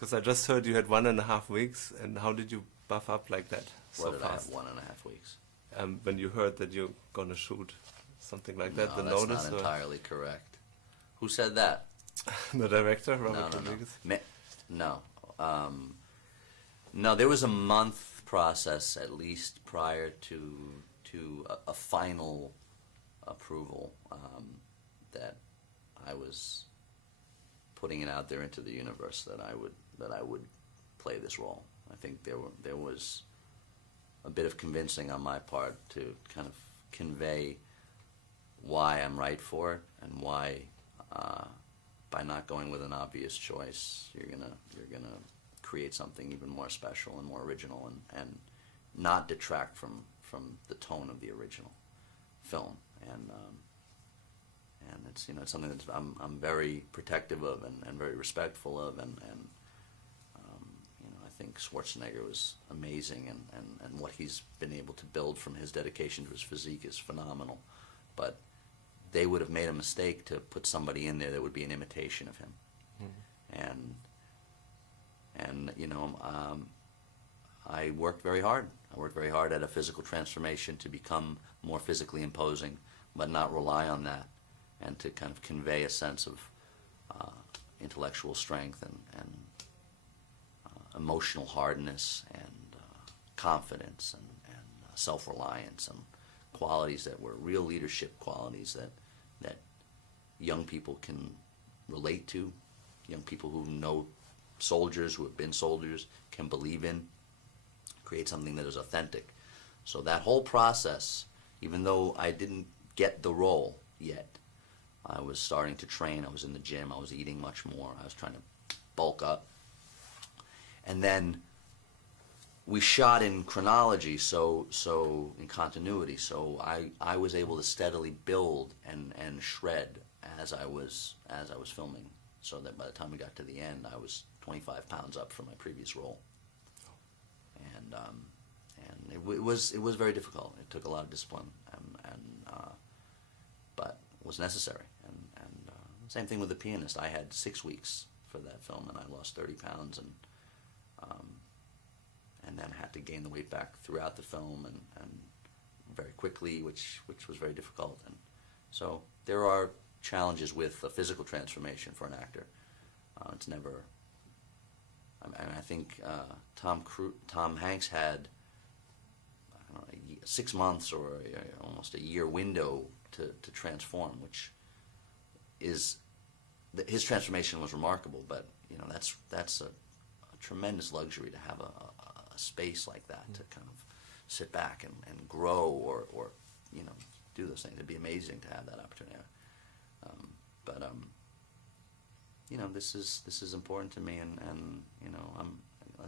Because I just heard you had 1.5 weeks, and how did you buff up like that so What did fast? I have 1.5 weeks? When you heard that you're gonna shoot something like that, No, the that's notice? not entirely correct. Who said that? The director, No, Robert no, Rodriguez? no. No, there was a month process at least prior to a final approval that I was putting it out there into the universe that I would play this role. I think there was a bit of convincing on my part to kind of convey why I'm right for it and why by not going with an obvious choice you're gonna create something even more special and more original and not detract from the tone of the original film. And it's it's something that I'm very protective of and very respectful of, and I think Schwarzenegger was amazing, and what he's been able to build from his dedication to his physique is phenomenal. But they would have made a mistake to put somebody in there that would be an imitation of him. And I worked very hard. I worked very hard at a physical transformation to become more physically imposing, but not rely on that, and to kind of convey a sense of intellectual strength and emotional hardness and confidence and self-reliance and qualities that were real leadership qualities that young people can relate to, young people who know soldiers, who have been soldiers, can believe in, create something that is authentic. So that whole process, even though I didn't get the role yet, I was starting to train, I was in the gym, I was eating much more, I was trying to bulk up. And then we shot in chronology, so in continuity, so I was able to steadily build and shred as I was filming, so that by the time we got to the end, I was 25 pounds up from my previous role. And it was very difficult. It took a lot of discipline, but it was necessary. And same thing with The Pianist. I had 6 weeks for that film, and I lost 30 pounds, and then had to gain the weight back throughout the film and very quickly, which was very difficult. And so there are challenges with a physical transformation for an actor. It's never. I think Tom Hanks had, I don't know, 6 months or almost a year window to transform, which is his transformation was remarkable. But that's a tremendous luxury to have a space like that to kind of sit back and grow or do those things. It'd be amazing to have that opportunity. This is important to me, and I'm,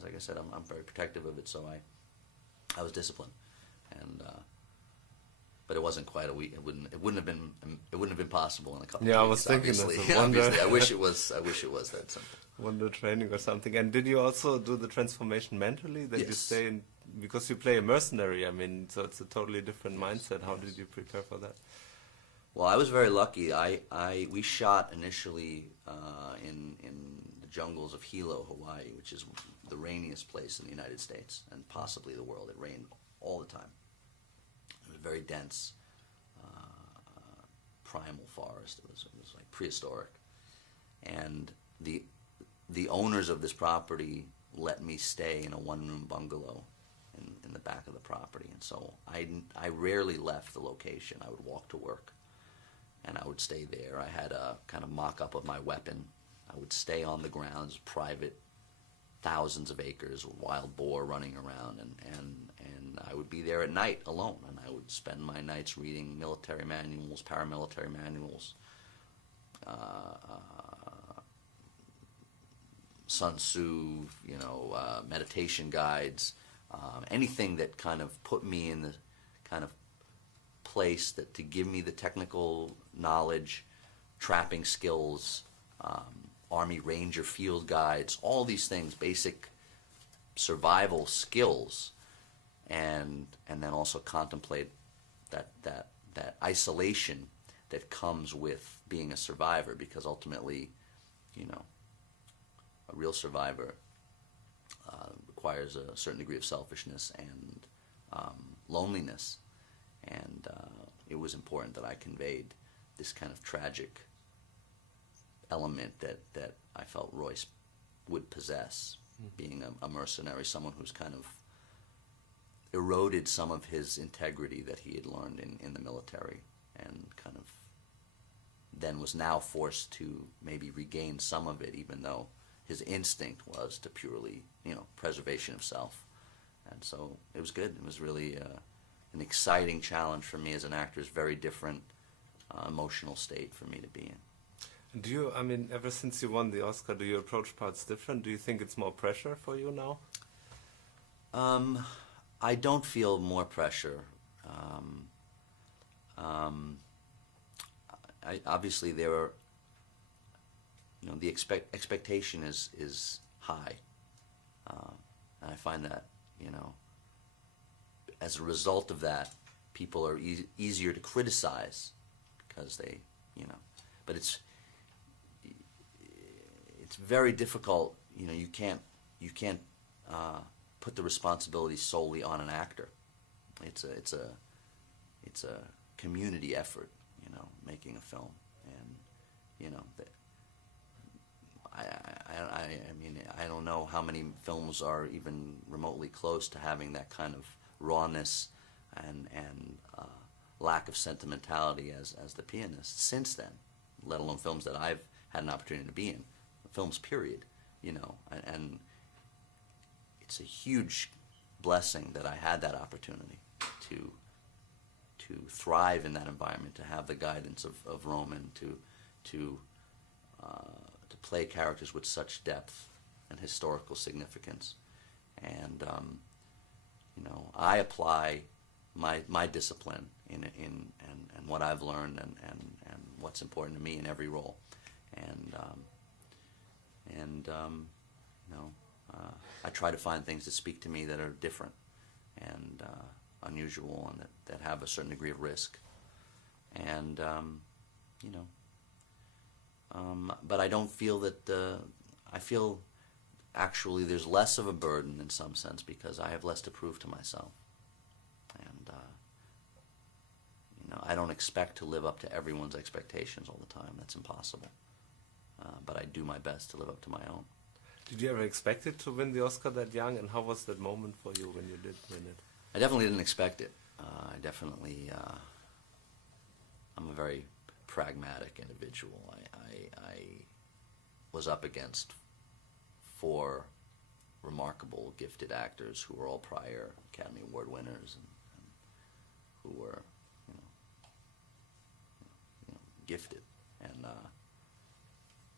like I said, I'm very protective of it. So I was disciplined, but it wasn't quite a week. It wouldn't have been possible in a couple. Yeah, of I was weeks, thinking obviously. that's a wonder. Obviously, I wish it was that simple. Wonder training or something. And did you also do the transformation mentally? That Yes. you stay in, because you play a mercenary. I mean, so it's a totally different mindset. How did you prepare for that? Well, I was very lucky. We shot initially in the jungles of Hilo, Hawaii, which is the rainiest place in the United States and possibly the world. It rained all the time. It was very dense, primal forest. It was like prehistoric, and the owners of this property let me stay in a one-room bungalow in the back of the property, and so I rarely left the location. I would walk to work, and I would stay there. I had a kind of mock-up of my weapon. I would stay on the grounds, private, thousands of acres, wild boar running around, and I would be there at night alone, and I would spend my nights reading military manuals, paramilitary manuals, Sun Tzu, meditation guides, anything that kind of put me in the kind of place to give me the technical knowledge, trapping skills, Army Ranger field guides, all these things, basic survival skills, and then also contemplate that isolation that comes with being a survivor, because ultimately, a real survivor requires a certain degree of selfishness and loneliness, and it was important that I conveyed this kind of tragic element that I felt Royce would possess, being a mercenary, someone who's kind of eroded some of his integrity that he had learned in the military, and kind of then was now forced to maybe regain some of it, even though his instinct was to purely, preservation of self. And so it was good. It was really an exciting challenge for me as an actor. It's a very different emotional state for me to be in. Do you, ever since you won the Oscar, do you approach parts different? Do you think it's more pressure for you now? I don't feel more pressure. Obviously there are, the expectation is high, and I find that, as a result of that, people are easier to criticize because they, but it's very difficult. You can't put the responsibility solely on an actor. It's a community effort, making a film, and I don't know how many films are even remotely close to having that kind of rawness and lack of sentimentality as The Pianist since then, let alone films that I've had an opportunity to be in, films period, and it's a huge blessing that I had that opportunity to thrive in that environment, to have the guidance of Roman, to play characters with such depth and historical significance. And I apply my discipline in what I've learned and what's important to me in every role. And I try to find things that speak to me that are different and unusual, and that have a certain degree of risk. And but I don't feel that I feel actually there's less of a burden in some sense, because I have less to prove to myself, and I don't expect to live up to everyone's expectations all the time. That's impossible. But I do my best to live up to my own. Did you ever expect it to win the Oscar that young, and how was that moment for you when you did win it? I definitely didn't expect it. I definitely, I'm a very pragmatic individual. I was up against 4 remarkable, gifted actors who were all prior Academy Award winners, and who were, gifted,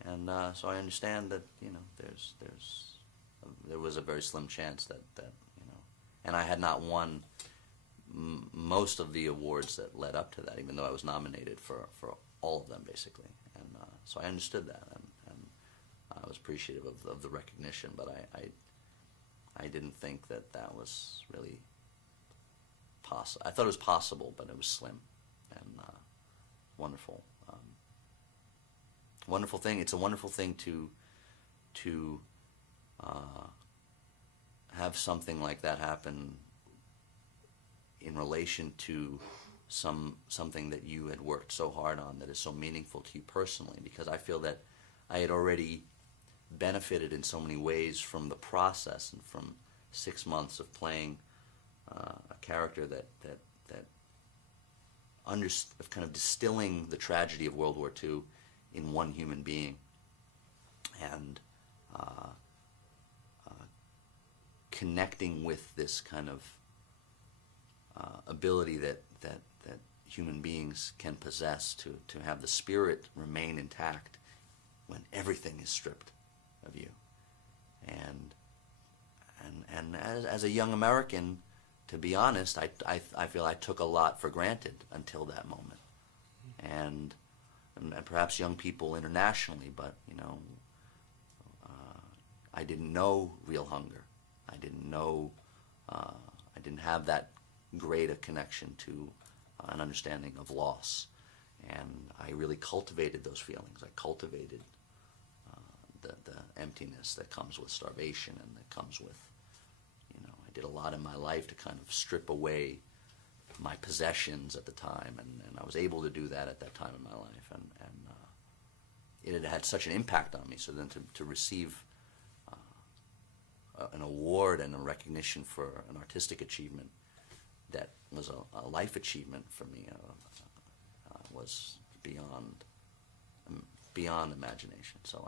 and so I understand that there was a very slim chance that and I had not won most of the awards that led up to that, even though I was nominated for all of them basically, and so I understood that, and I was appreciative of the recognition, but I didn't think that was really possible. I thought it was possible, but it was slim, and wonderful. Wonderful thing. It's a wonderful thing to have something like that happen in relation to something that you had worked so hard on, that is so meaningful to you personally, because I feel that I had already benefited in so many ways from the process and from 6 months of playing a character that of kind of distilling the tragedy of World War II in one human being, and connecting with this kind of ability that human beings can possess to have the spirit remain intact when everything is stripped of you. And as a young American, to be honest, I feel I took a lot for granted until that moment, and perhaps young people internationally, but I didn't know real hunger. I didn't know. I didn't have that great a connection to an understanding of loss, and I really cultivated those feelings. I cultivated the emptiness that comes with starvation and that comes with, I did a lot in my life to kind of strip away my possessions at the time, and I was able to do that at that time in my life, and it had had such an impact on me. So then to receive an award and a recognition for an artistic achievement that was a life achievement for me was beyond imagination. So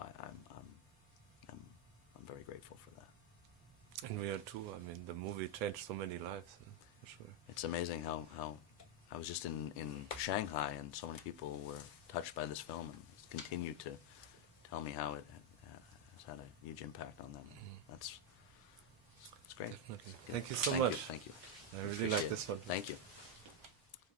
I'm very grateful for that. And we are too. I mean, the movie changed so many lives, for sure. It's amazing how I was just in Shanghai, and so many people were touched by this film and continue to tell me how it has had a huge impact on them. It's great. Definitely. Thank you so Thank much. You. Thank you. I really like this one. Thank you.